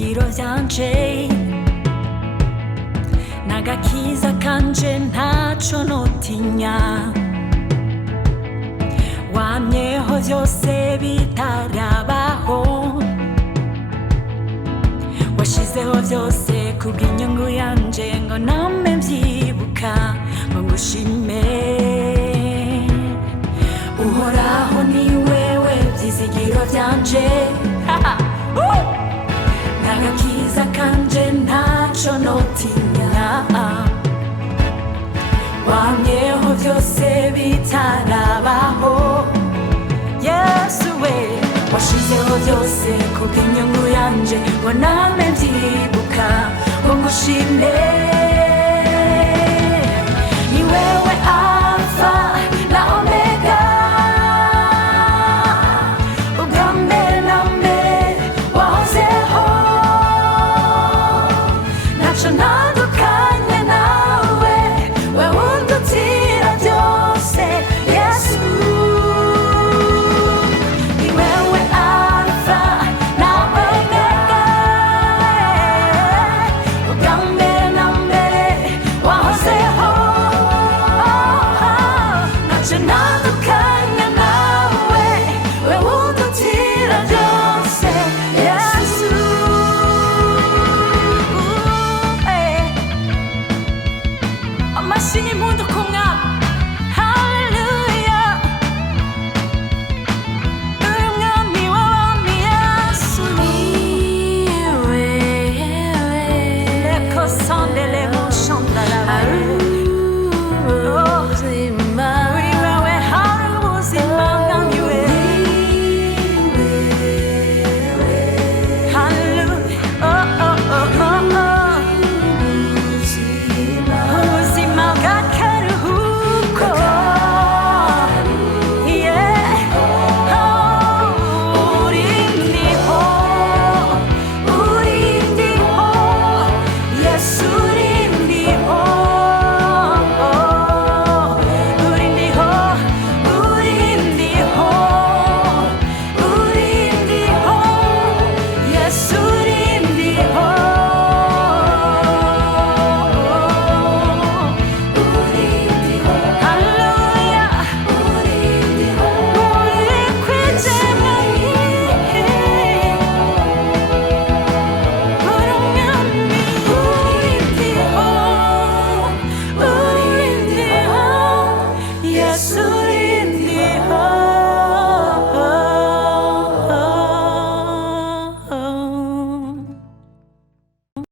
byizigiro byanje n'agakiza kanje ntaco notinya wamyeho byose bitarabaho washizeho byose kubw'inyungu yanje ngo name mbyibuka ngo ngushime uhoraho ni wewe byizigiro byanje n'agakiza kanje ntaco notinya wamyeho byose bitarabaho Yesu we washizeho byose kubw'inyungu yanje ngo name mbyibuka ngo ngushime